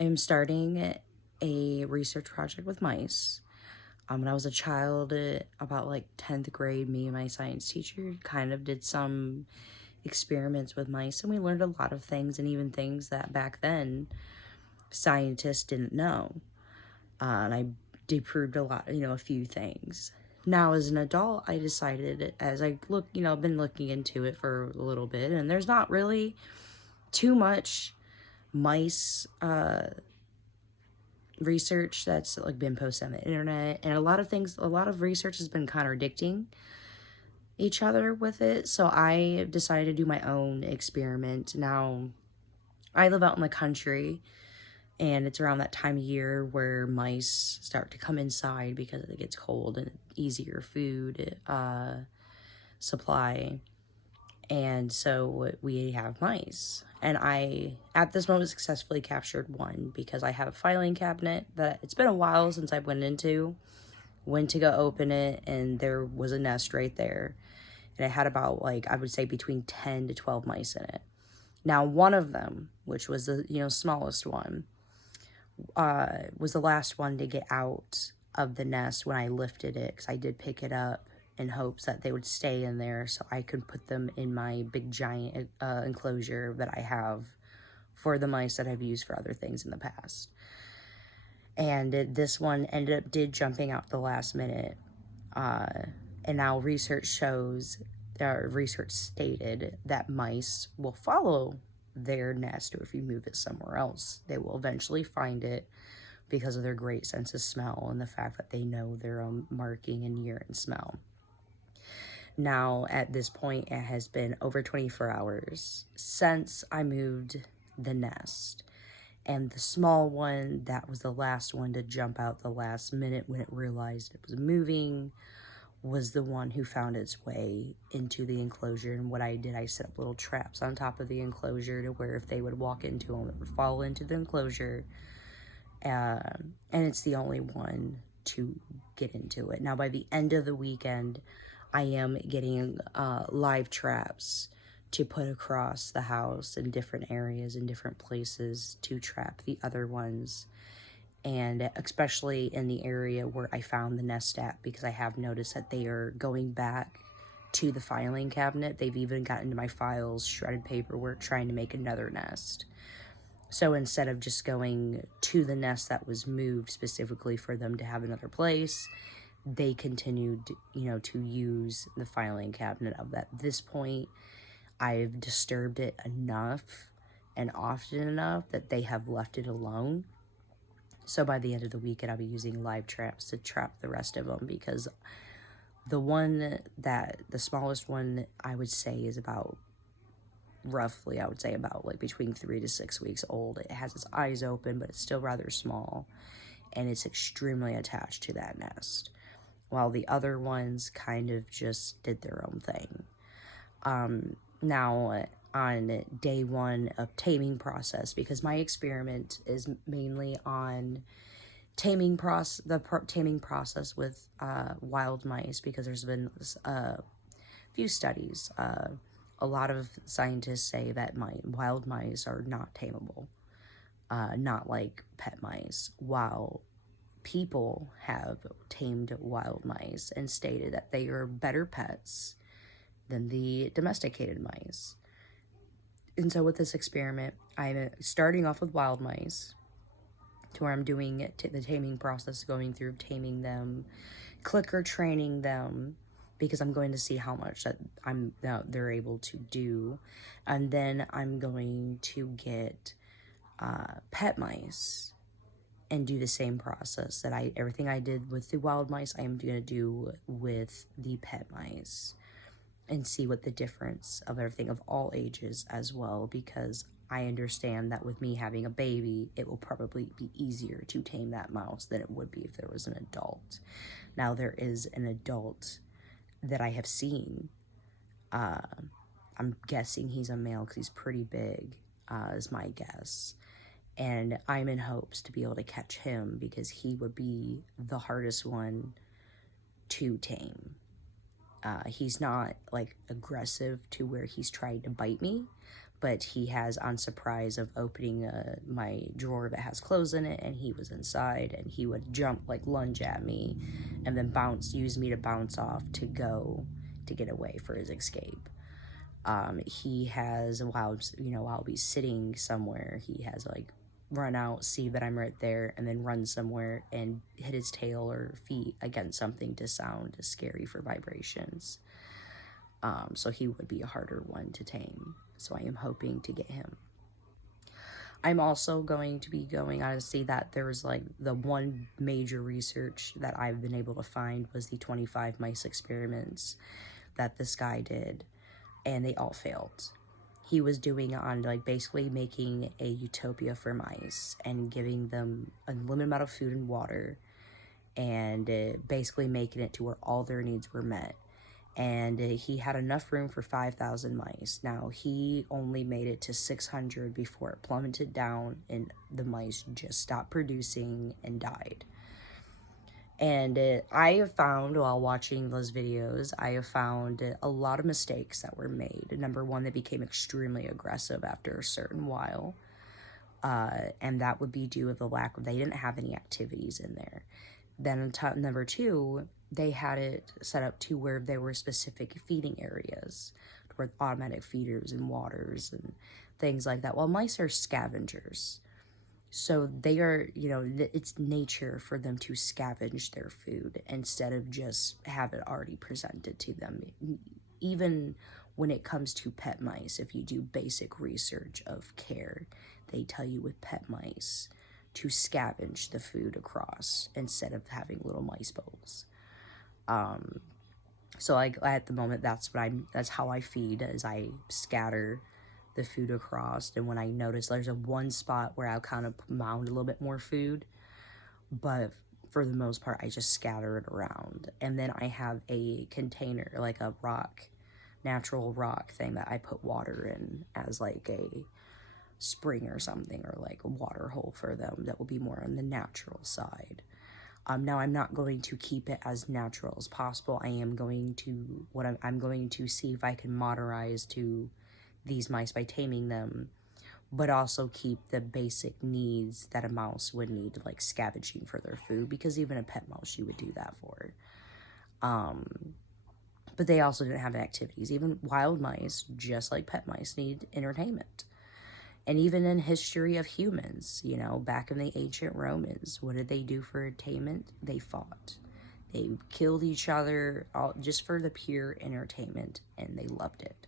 am starting a research project with mice. When I was a child, about like 10th grade, me and my science teacher kind of did some experiments with mice, and we learned a lot of things, and even things that back then scientists didn't know. And I disproved a lot, a few things. Now, as an adult, I decided, as I look, I've been looking into it for a little bit, and there's not really too much mice research that's like been posted on the internet, and a lot of research has been contradicting each other with it. So I decided to do my own experiment. Now, I live out in the country, and it's around that time of year where mice start to come inside because it gets cold and easier food supply. And so we have mice. And I, at this moment, successfully captured one because I have a filing cabinet that it's been a while since I went to go open it, and there was a nest right there. And it had about, like, I would say between 10 to 12 mice in it. Now, one of them, which was the, smallest one, was the last one to get out of the nest when I lifted it, because I did pick it up in hopes that they would stay in there so I could put them in my big giant enclosure that I have for the mice that I've used for other things in the past. And this one did jumping out the last minute. And now research stated that mice will follow their nest, or if you move it somewhere else, they will eventually find it because of their great sense of smell and the fact that they know their own marking and urine smell. Now, at this point, it has been over 24 hours since I moved the nest. And the small one, that was the last one to jump out the last minute when it realized it was moving, was the one who found its way into the enclosure. And what I did, I set up little traps on top of the enclosure to where if they would walk into them, it would fall into the enclosure. And it's the only one to get into it. Now, by the end of the weekend, I am getting live traps to put across the house in different areas, in different places, to trap the other ones. And especially in the area where I found the nest at, because I have noticed that they are going back to the filing cabinet. They've even gotten into my files, shredded paperwork, trying to make another nest. So instead of just going to the nest that was moved specifically for them to have another place, they continued, to use the filing cabinet of that. At this point, I've disturbed it enough and often enough that they have left it alone. So by the end of the weekend, I'll be using live traps to trap the rest of them, because the smallest one, I would say is about, roughly, I would say about like between 3 to 6 weeks old. It has its eyes open, but it's still rather small, and it's extremely attached to that nest, while the other ones kind of just did their own thing. Now, on day one of taming process, because my experiment is mainly on taming process with wild mice, because there's been a few studies. A lot of scientists say that wild mice are not tameable, not like pet mice, while people have tamed wild mice and stated that they are better pets than the domesticated mice. And so with this experiment, I'm starting off with wild mice, to where I'm doing the taming process, going through taming them, clicker training them, because I'm going to see how much they're able to do. And then I'm going to get pet mice and do the same process everything I did with the wild mice, I am going to do with the pet mice, and see what the difference of everything of all ages as well, because I understand that with me having a baby, it will probably be easier to tame that mouse than it would be if there was an adult. Now, there is an adult that I have seen. I'm guessing he's a male because he's pretty big, is my guess. And I'm in hopes to be able to catch him, because he would be the hardest one to tame. He's not like aggressive to where he's tried to bite me, but he has on surprise of opening my drawer that has clothes in it, and he was inside, and he would jump, like lunge at me, and then use me to bounce off to go to get away for his escape. He has, while I'll be sitting somewhere, he has like run out, see that I'm right there, and then run somewhere and hit his tail or feet against something to sound scary for vibrations. So he would be a harder one to tame. So I am hoping to get him. I'm also going to be going on to see that there's like the one major research that I've been able to find was the 25 mice experiments that this guy did, and they all failed. He was doing on like basically making a utopia for mice and giving them a limited amount of food and water, and basically making it to where all their needs were met. And he had enough room for 5,000 mice. Now, he only made it to 600 before it plummeted down and the mice just stopped producing and died. And I have found, while watching those videos, I have found a lot of mistakes that were made. Number one, they became extremely aggressive after a certain while. And that would be due to the lack of, they didn't have any activities in there. Then number two, they had it set up to where there were specific feeding areas with automatic feeders and waters and things like that. Well, mice are scavengers. So they are, it's nature for them to scavenge their food instead of just have it already presented to them. Even when it comes to pet mice, if you do basic research of care, they tell you with pet mice to scavenge the food across instead of having little mice bowls. So like at the moment, that's how I feed, is I scatter the food across. And when I notice there's one spot where I'll kind of mound a little bit more food, but for the most part, I just scatter it around. And then I have a container, like a natural rock thing that I put water in as like a spring or something, or like a water hole for them that will be more on the natural side. Now I'm not going to keep it as natural as possible. I'm going to see if I can modernize to these mice by taming them, but also keep the basic needs that a mouse would need, like scavenging for their food, because even a pet mouse you would do that for. But they also didn't have activities. Even wild mice, just like pet mice, need entertainment. And even in history of humans, back in the ancient Romans, what did they do for entertainment? They fought. They killed each other just for the pure entertainment, and they loved it.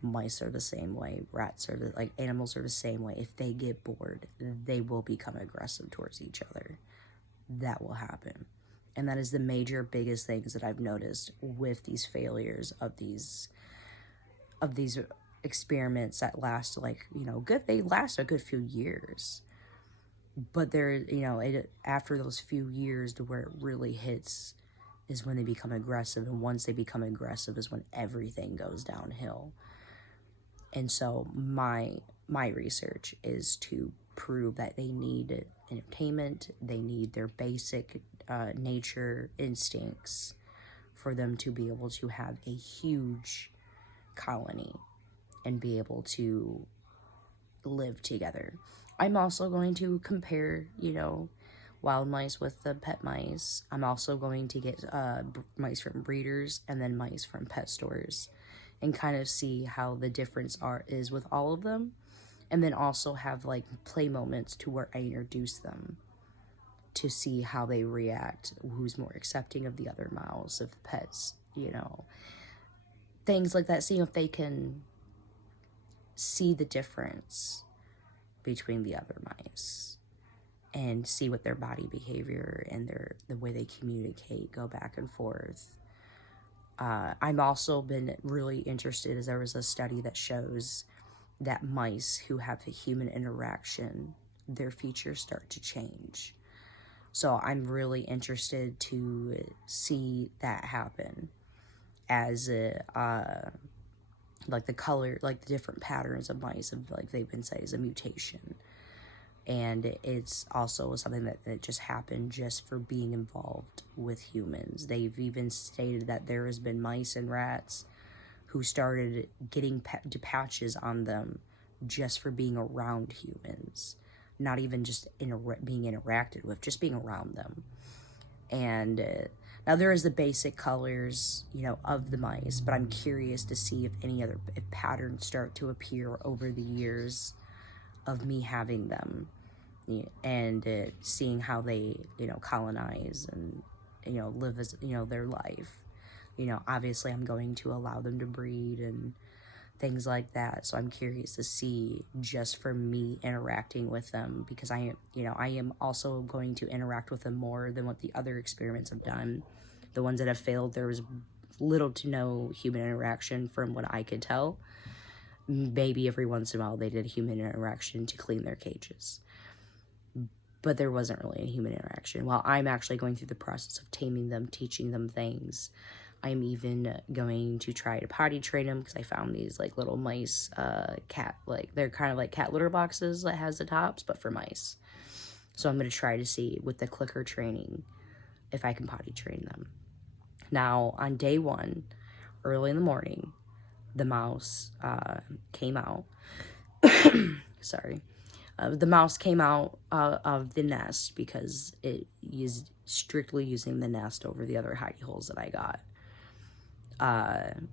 Mice are the same way. Rats are animals are the same way. If they get bored, they will become aggressive towards each other. That will happen. And that is the biggest things that I've noticed with these failures of these experiments that last they last a good few years, but after those few years to where it really hits is when they become aggressive, and once they become aggressive is when everything goes downhill. And so my research is to prove that they need entertainment, they need their basic nature instincts for them to be able to have a huge colony and be able to live together. I'm also going to compare, wild mice with the pet mice. I'm also going to get mice from breeders and then mice from pet stores, and kind of see how the difference is with all of them. And then also have like play moments to where I introduce them to see how they react, who's more accepting of the other mouse, of pets, things like that, seeing if they can see the difference between the other mice and see what their body behavior and the way they communicate go back and forth. I've also been really interested, as there was a study that shows that mice who have a human interaction, their features start to change. So I'm really interested to see that happen, as like the color, like the different patterns of mice, of like they've been said is a mutation. And it's also something that just happened just for being involved with humans. They've even stated that there has been mice and rats who started getting patches on them just for being around humans, not even just being interacted with, just being around them. And now there is the basic colors, of the mice, but I'm curious to see if patterns start to appear over the years of me having them, and seeing how they, colonize and, live as, their life. Obviously I'm going to allow them to breed and things like that. So I'm curious to see, just for me interacting with them, because I am also going to interact with them more than what the other experiments have done. The ones that have failed, there was little to no human interaction from what I could tell. Maybe every once in a while they did human interaction to clean their cages, but there wasn't really a human interaction. While I'm actually going through the process of taming them, teaching them things, I'm even going to try to potty train them, because I found these like little mice, cat, like they're kind of like cat litter boxes that has the tops, but for mice. So I'm going to try to see with the clicker training if I can potty train them. Now on day 1, early in the morning, the mouse came out. Sorry. The mouse came out of the nest because it is strictly using the nest over the other hidey holes that I got. And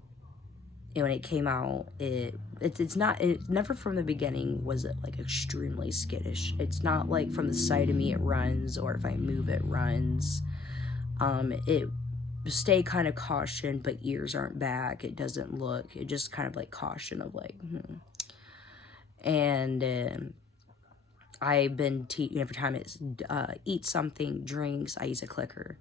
when it came out, it's never from the beginning was it like extremely skittish. It's not like from the side of me it runs, or if I move it runs. It stay kind of caution, but ears aren't back. It doesn't look. It just kind of like caution of like, And I've been every time it eats something, drinks, I use a clicker.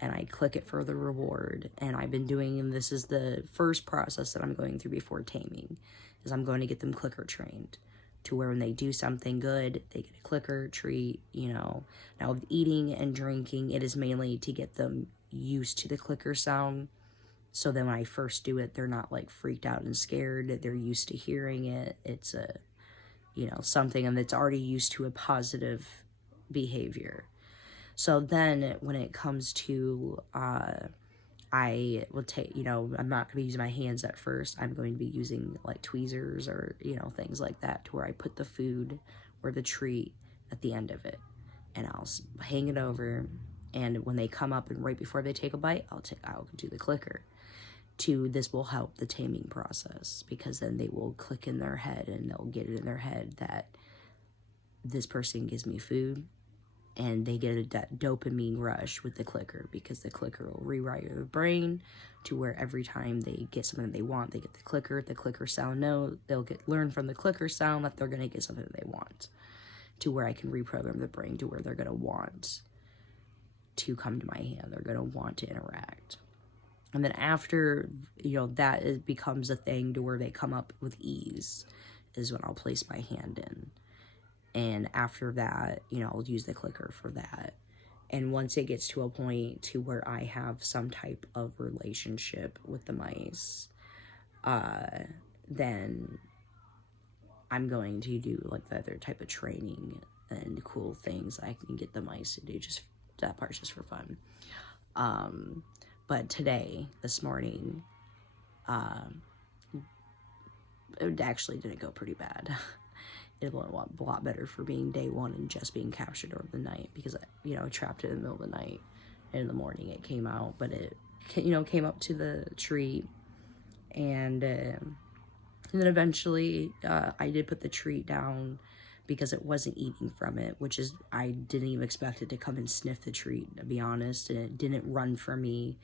And I click it for the reward. And I've been doing, and this is the first process that I'm going through before taming, is I'm going to get them clicker trained to where when they do something good, they get a clicker treat, Now with eating and drinking, it is mainly to get them used to the clicker sound. So then when I first do it, they're not like freaked out and scared. They're used to hearing it. It's a, something, and it's already used to a positive behavior. So then when it comes to, I will take, I'm not going to be using my hands at first. I'm going to be using like tweezers or, things like that, to where I put the food or the treat at the end of it. And I'll hang it over. And when they come up and right before they take a bite, I'll do the clicker. This will help the taming process, because then they will click in their head, and they'll get it in their head that this person gives me food. And they get a dopamine rush with the clicker, because the clicker will rewire their brain to where every time they get something they want, they get the clicker sound note. They'll learn from the clicker sound that they're going to get something they want, to where I can reprogram the brain to where they're going to want to come to my hand. They're going to want to interact. And then after, that becomes a thing to where they come up with ease, is when I'll place my hand in. And after that, I'll use the clicker for that. And once it gets to a point to where I have some type of relationship with the mice, then I'm going to do like the other type of training and cool things I can get the mice to do. Just that part's just for fun. But this morning, it actually didn't go pretty bad. It went a lot better for being day 1 and just being captured over the night, because I trapped it in the middle of the night, and in the morning it came out. But it came up to the treat, and then eventually I did put the treat down, because it wasn't eating from it, which is, I didn't even expect it to come and sniff the treat, to be honest. And it didn't run for me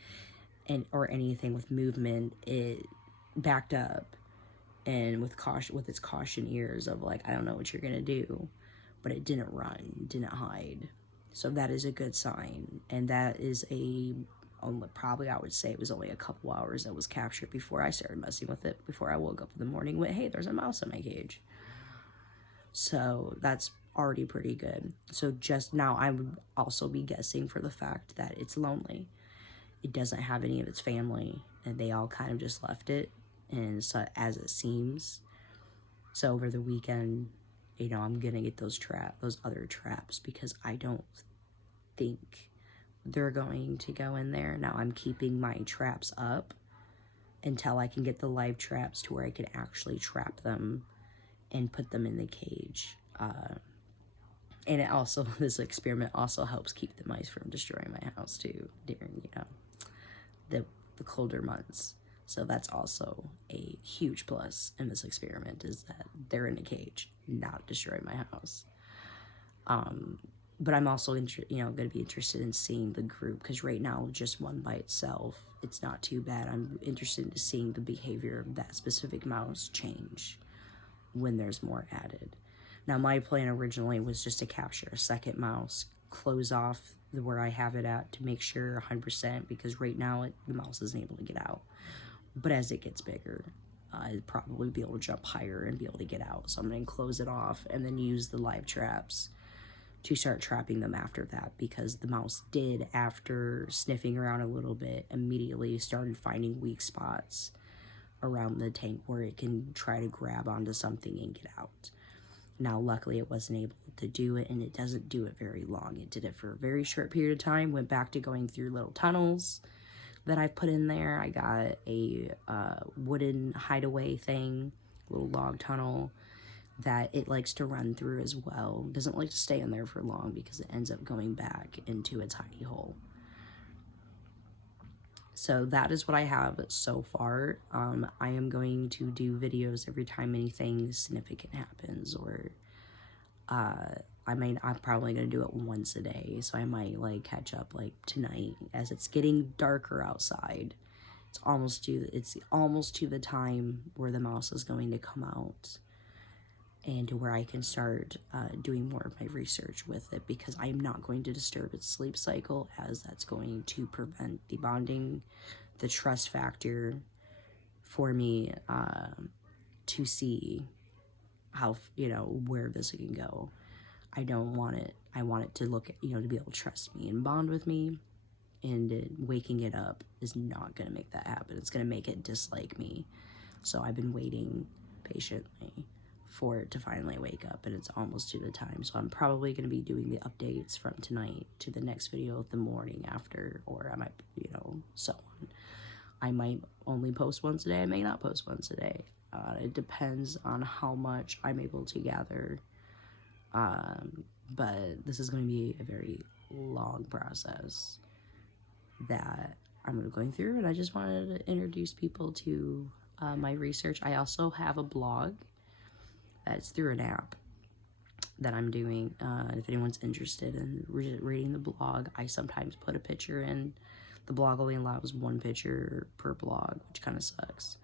or anything with movement. It backed up, and with its caution ears of like, I don't know what you're gonna do, but it didn't run, didn't hide. So that is a good sign. And that is probably, I would say it was only a couple hours that was captured before I started messing with it, before I woke up in the morning and went, hey, there's a mouse in my cage. So that's already pretty good. So just now, I would also be guessing for the fact that it's lonely. It doesn't have any of its family, and they all kind of just left it. And so, as it seems, so over the weekend, I'm gonna get those other traps, because I don't think they're going to go in there. Now I'm keeping my traps up until I can get the live traps to where I can actually trap them and put them in the cage. And it also, this experiment also helps keep the mice from destroying my house too during, you know, the colder months. So that's also a huge plus in this experiment, is that they're in a cage, not destroying my house. But I'm also, going to be interested in seeing the group, because right now, just one by itself, it's not too bad. I'm interested in seeing the behavior of that specific mouse change when there's more added. Now, my plan originally was just to capture a second mouse, close off where I have it at to make sure 100%, because right now the mouse isn't able to get out. But as it gets bigger, I'd probably be able to jump higher and be able to get out. So I'm going to close it off and then use the live traps to start trapping them after that, because the mouse did, after sniffing around a little bit, immediately started finding weak spots around the tank where it can try to grab onto something and get out. Now, luckily, it wasn't able to do it, and it doesn't do it very long. It did it for a very short period of time, went back to going through little tunnels that I put in there. I got a wooden hideaway thing, little log tunnel, that it likes to run through as well. It doesn't like to stay in there for long because it ends up going back into its hidey hole. So that is what I have so far. I am going to do videos every time anything significant happens, or I'm probably going to do it once a day. So I might like catch up like tonight as it's getting darker outside. It's almost to the time where the mouse is going to come out, and to where I can start doing more of my research with it, because I'm not going to disturb its sleep cycle, as that's going to prevent the bonding, the trust factor for me to see how, where this can go. I don't want it. I want it to look at, to be able to trust me and bond with me, and waking it up is not going to make that happen. It's going to make it dislike me. So I've been waiting patiently for it to finally wake up, and it's almost to the time. So I'm probably going to be doing the updates from tonight to the next video the morning after, or I might, so on. I might only post once a day. I may not post once a day. It depends on how much I'm able to gather. But this is going to be a very long process that I'm going through, and I just wanted to introduce people to my research. I also have a blog that's through an app that I'm doing. If anyone's interested in reading the blog, I sometimes put a picture in. The blog only allows one picture per blog, which kind of sucks.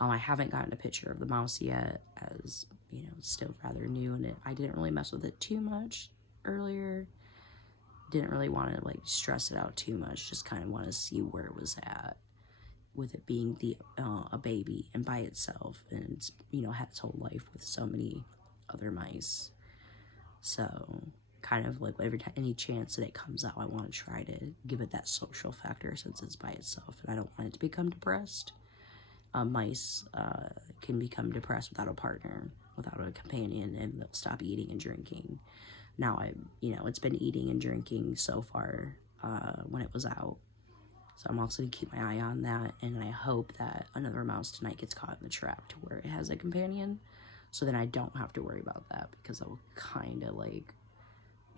I haven't gotten a picture of the mouse yet, as, it's still rather new, and I didn't really mess with it too much earlier. Didn't really want to, stress it out too much, just kind of want to see where it was at, with it being a baby and by itself, and it's, had its whole life with so many other mice. So kind of every time, any chance that it comes out, I want to try to give it that social factor, since it's by itself, and I don't want it to become depressed. Mice can become depressed without a partner, without a companion, and they'll stop eating and drinking. Now it's been eating and drinking so far when it was out. So I'm also going to keep my eye on that, and I hope that another mouse tonight gets caught in the trap to where it has a companion, so then I don't have to worry about that, because that will kind of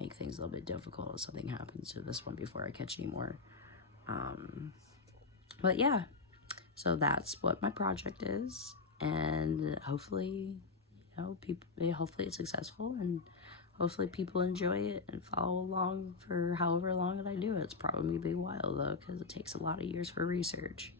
make things a little bit difficult if something happens to this one before I catch any more. But yeah, so that's what my project is, and hopefully, hopefully it's successful, and hopefully people enjoy it and follow along for however long that I do it. It's probably going to be a while, though, because it takes a lot of years for research.